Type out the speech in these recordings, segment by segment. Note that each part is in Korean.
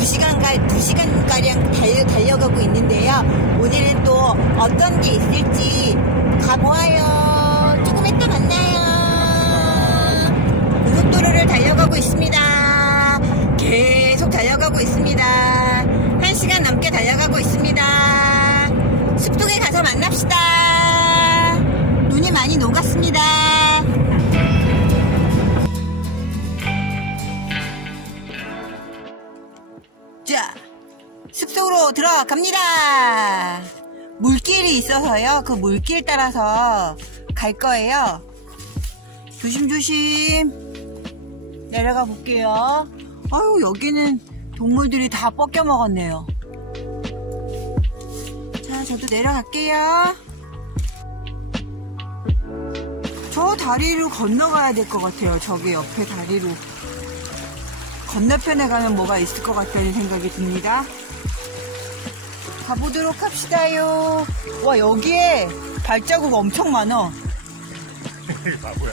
2시간, 2시간가량 달려, 달려가고 있는데요. 오늘은 또 어떤 게 있을지 가보아요. 조금 이따 만나요. 고속도로를 달려가고 있습니다. 계속 달려가고 있습니다. 1시간 넘게 달려가고 있습니다. 들어갑니다. 물길이 있어서요. 그 물길 따라서 갈 거예요. 조심조심 내려가 볼게요. 아유, 여기는 동물들이 다 뻗겨 먹었네요. 자, 저도 내려갈게요. 저 다리로 건너가야 될 것 같아요. 저기 옆에 다리로. 건너편에 가면 뭐가 있을 것 같다는 생각이 듭니다. 가보도록 합시다요. 와, 여기에 발자국 엄청 많아. 바보야.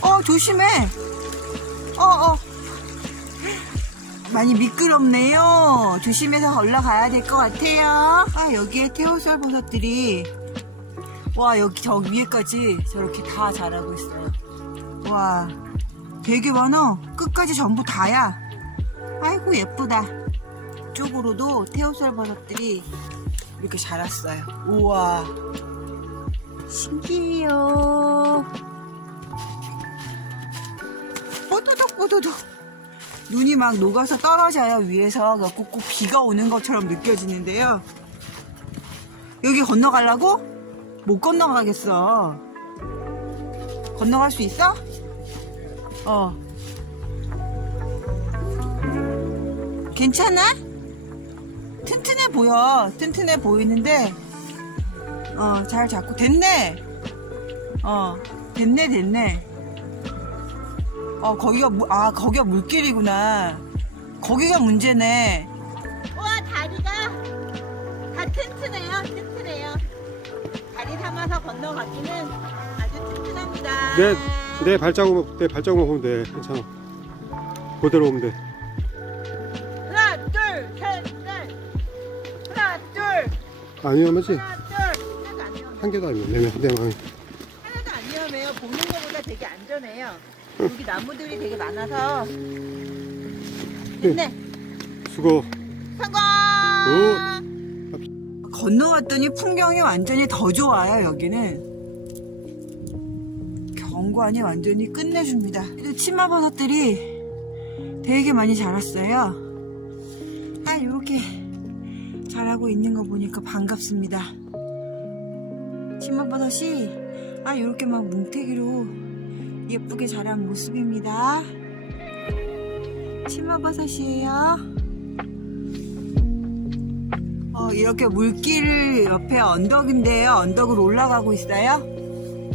어, 조심해. 어, 어. 많이 미끄럽네요. 조심해서 올라가야 될 것 같아요. 아, 여기에 태호솔 버섯들이, 와, 여기 저 위에까지 저렇게 다 자라고 있어요. 와, 되게 많아. 끝까지 전부 다야. 아이고, 예쁘다. 이쪽으로도 태호솔 버섯들이 이렇게 자랐어요. 우와. 신기해요. 뽀도독 뽀도독 눈이 막 녹아서 떨어져요 위에서 그래갖고 꼭 비가 오는 것처럼 느껴지는데요 여기 건너가려고? 못 건너가겠어 건너갈 수 있어? 어. 괜찮아? 튼튼해 보여. 튼튼해 보이는데. 어 잘 잡고. 됐네. 어 됐네 됐네. 어, 거기가, 무- 아, 거기가 물길이구나. 거기가 문제네. 와 다리가 다 튼튼해요 튼튼해요. 다리 삼아서 건너가기는 아주 튼튼합니다. 내, 내 발자국, 내 발자국만 보면 돼. 괜찮아. 그대로 오면 돼. 하나 둘셋넷 하나 둘 안 위험하지? 하나 둘 하나도 안 위험해 한 개도 안 위험해. 내, 내 마음에. 하나도 안 위험해요 보는 것보다 되게 안전해요 여기 나무들이 되게 많아서 됐네 수고. 성공 건너왔더니 풍경이 완전히 더 좋아요, 여기는. 경관이 완전히 끝내줍니다. 치마버섯들이 되게 많이 자랐어요. 아, 이렇게 자라고 있는 거 보니까 반갑습니다. 치마버섯이, 아, 이렇게 막 뭉태기로 예쁘게 자란 모습입니다. 치마버섯이에요. 어, 이렇게 물길 옆에 언덕인데요. 언덕으로 올라가고 있어요.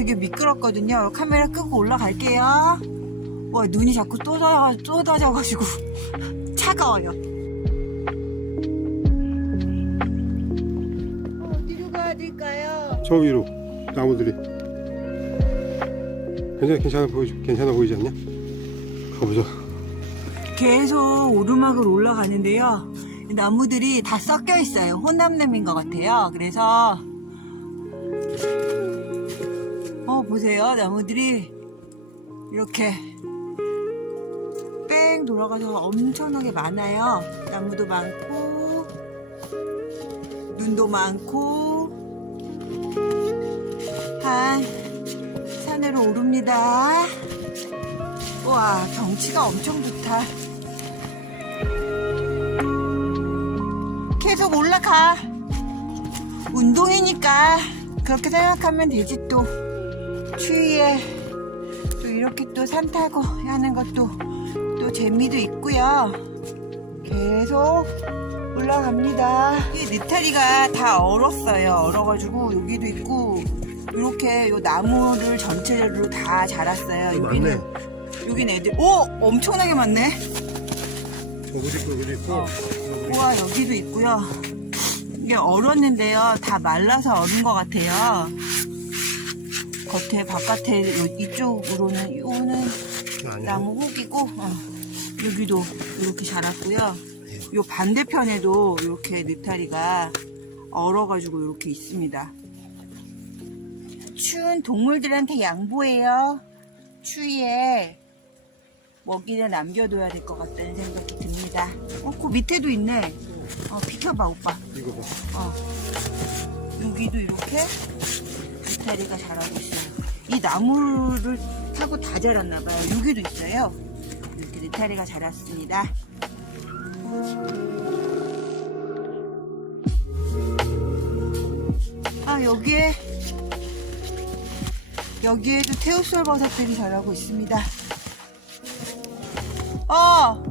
되게 미끄럽거든요. 카메라 끄고 올라갈게요. 와, 눈이 자꾸 쏟아, 쏟아져가지고 차가워요. 어디로 가야 될까요? 저 위로. 나무들이. 괜찮아, 괜찮아 보이지, 괜찮아 보이지 않냐? 가보자. 계속 오르막을 올라가는데요. 나무들이 다 섞여 있어요. 혼남냄인 것 같아요. 그래서 보세요. 나무들이 이렇게 뺑 돌아가서 엄청나게 많아요. 나무도 많고 눈도 많고 한 산으로 오릅니다. 와 경치가 엄청 좋다. 계속 올라가. 운동이니까 그렇게 생각하면 되지 또. 추위에 또 이렇게 또 산 타고 하는 것도 또 재미도 있고요. 계속 올라갑니다. 이 느타리가 다 얼었어요. 얼어가지고 여기도 있고 이렇게 요 나무를 전체로 다 자랐어요. 여기는 여긴 애들 오 엄청나게 많네. 있고. 우와 여기도 있고요. 이게 얼었는데요. 다 말라서 얼은 것 같아요. 겉에 바깥에 요- 이쪽으로는 요는 아니, 나무 혹이고 어, 여기도 이렇게 자랐고요. 요 반대편에도 이렇게 느타리가 얼어가지고 이렇게 있습니다. 추운 동물들한테 양보해요. 추위에 먹이를 남겨둬야 될 것 같다는 생각이 듭니다. 어, 그 밑에도 있네. 어, 비켜봐, 오빠. 이거 봐. 어. 여기도 이렇게 느타리가 자라고 있어요. 이 나무를 타고 다 자랐나봐요. 여기도 있어요. 이렇게 느타리가 자랐습니다. 아, 여기에, 여기에도 테우솔 버섯들이 자라고 있습니다. 어!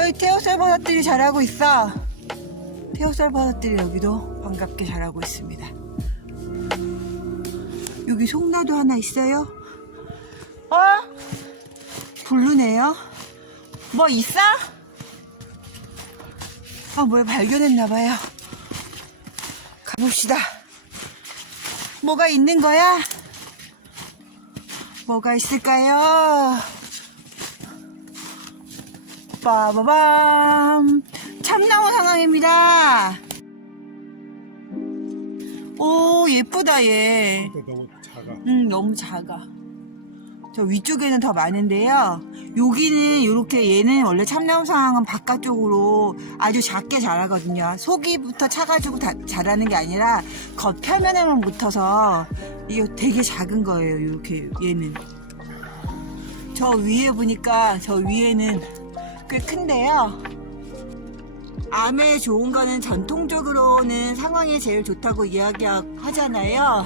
여기 테우솔 버섯들이 자라고 있어. 태호살 버섯들이 여기도 반갑게 자라고 있습니다. 여기 송나도 하나 있어요? 어? 부르네요. 뭐 있어? 아, 뭘 발견했나봐요. 가봅시다. 뭐가 있는 거야? 뭐가 있을까요? 빠바밤 참나무 상황입니다 예쁘다 얘. 근데 너무 작아. 음, 너무 작아. 저 위쪽에는 더 많은데요. 여기는 이렇게 얘는 원래 참나무 상황은 바깥쪽으로 아주 작게 자라거든요. 속이부터 차가지고 다- 자라는 게 아니라 겉 표면에만 붙어서 이게 되게 작은 거예요 이렇게 얘는. 저 위에 보니까 저 위에는 꽤 큰데요. 암에 좋은 거는 전통적으로는 상황이 제일 좋다고 이야기하잖아요.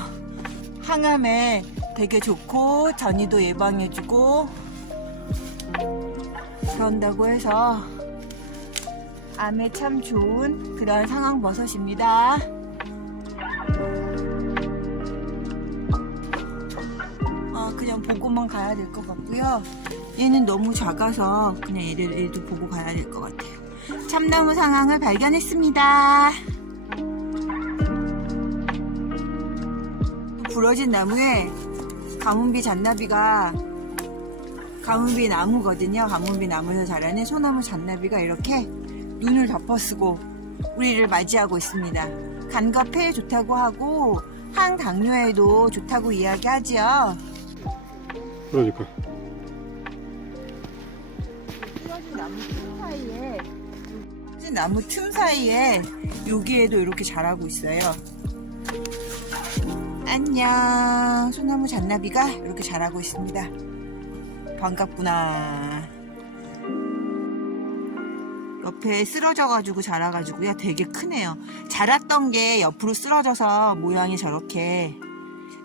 항암에 되게 좋고 전이도 예방해주고 그런다고 해서 암에 참 좋은 그런 상황 버섯입니다. 어, 그냥 보고만 가야 될 것 같고요. 얘는 너무 작아서 그냥 얘를, 얘도 보고 가야 될 것 같아요. 참나무 상황을 발견했습니다. 부러진 나무에 가문비 잔나비가 가문비 나무거든요. 가문비 나무에서 자라는 소나무 잔나비가 이렇게 눈을 덮어쓰고 우리를 맞이하고 있습니다. 간과 폐에 좋다고 하고 항당뇨에도 좋다고 이야기하지요. 그러니까. 쓰러진 나무 틈 사이에 쓰러진 나무 틈 사이에 여기에도 이렇게 자라고 있어요. 안녕 소나무 잔나비가 이렇게 자라고 있습니다. 반갑구나. 옆에 쓰러져가지고 자라가지고요. 되게 크네요. 자랐던 게 옆으로 쓰러져서 모양이 저렇게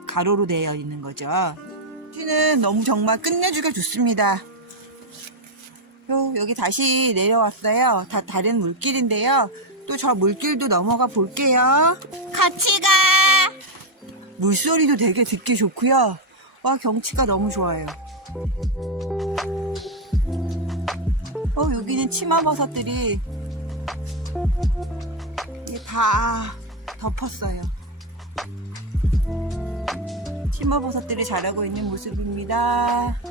가로로 되어 있는 거죠. 는 너무 정말 끝내주기 좋습니다. 요, 여기 다시 내려왔어요. 다 다른 물길인데요. 또 저 물길도 넘어가 볼게요. 같이 가! 물소리도 되게 듣기 좋고요. 와, 경치가 너무 좋아요. 어, 여기는 치마버섯들이 다 덮었어요. 치마버섯들이 자라고 있는 모습입니다.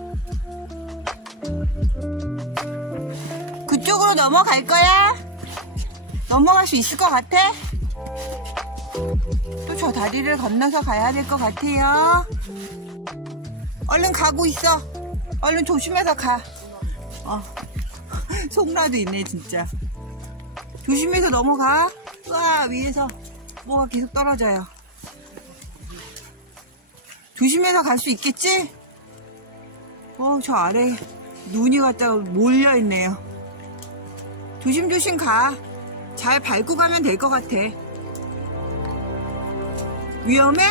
그쪽으로 넘어갈 거야? 넘어갈 수 있을 것 같아? 또 저 다리를 건너서 가야 될 것 같아요. 얼른 가고 있어. 얼른 조심해서 가. 어. 송라도 있네, 진짜. 조심해서 넘어가. 와, 위에서 뭐가 계속 떨어져요. 조심해서 갈 수 있겠지? 어, 저 아래 눈이 갖다가 몰려있네요. 조심조심 가. 잘 밟고 가면 될 것 같아. 위험해?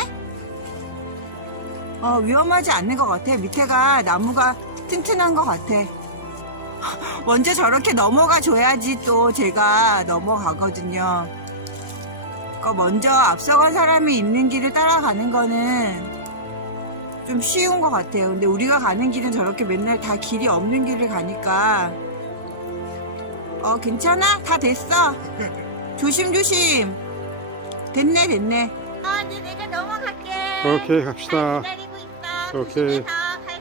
어, 위험하지 않는 것 같아. 밑에가 나무가 튼튼한 것 같아. 먼저 저렇게 넘어가 줘야지 또 제가 넘어가거든요. 먼저 앞서간 사람이 있는 길을 따라가는 거는 좀 쉬운 것 같아요. 근데 우리가 가는 길은 저렇게 맨날 다 길이 없는 길을 가니까 어 괜찮아? 다 됐어. 조심조심. 됐네 됐네. 아, 이제 내가 넘어갈게. 오케이, 갑시다. 기다리고 오케이. 조심해서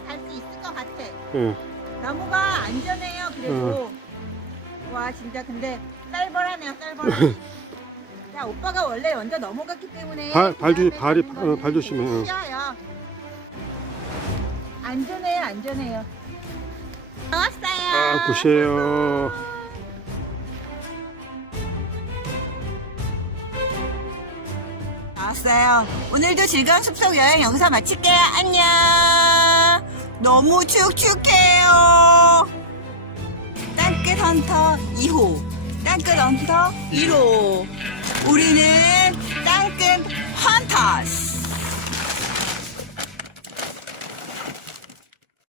갈수 있을 것 같아. 예. 나무가 안전해요. 그래도 어. 와 진짜 근데 쌀벌하네요. 쌀벌. 야 오빠가 원래 먼저 넘어갔기 때문에 발- 발 조- 그다음에 발이- 어, 발 조심해, 어. 쉬어요. 안전해요. 안전해요. 나왔어요. 아, 굿이에요. 나왔어요. 오늘도 즐거운 숲속 여행 여기서 마칠게요. 안녕. 너무 축축해요. 땅끝 헌터 2호, 땅끝 헌터 1호. 우리는 땅끝 헌터스.